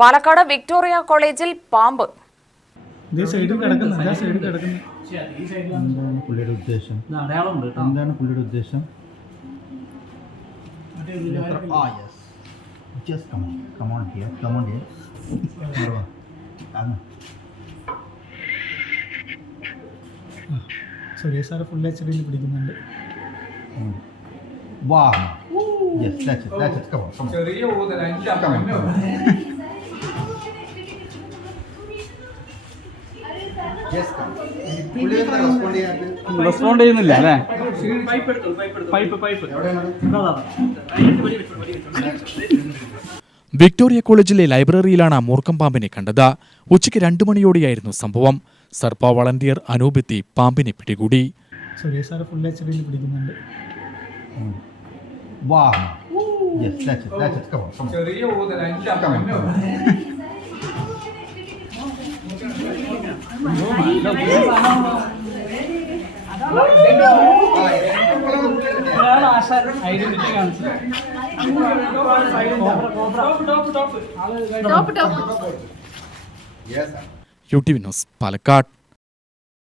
Palakkad Victoria കോളേജിൽ പാമ്പ്. പുള്ളിയുടെ ഉദ്ദേശം എന്താണ്? പുള്ളിയുടെ ഉദ്ദേശം സുരേഷ് സാറ് ഫുൾ HDയിൽ പിടിക്കുന്നുണ്ട്. റെസ്പോണ്ട് ചെയ്യുന്നില്ല അല്ലേ? വിക്ടോറിയ കോളേജിലെ ലൈബ്രറിയിലാണ് മൂർഖം പാമ്പിനെ കണ്ടത്. ഉച്ചയ്ക്ക് 2 മണിയോടെയായിരുന്നു സംഭവം. സർപ്പ വളണ്ടിയർ അനൂപെത്തി പാമ്പിനെ പിടികൂടി. സുരേഷ് സാറ് ഫുൾ HDയിൽ പിടിക്കുന്നുണ്ട്. UTV news Palakkad.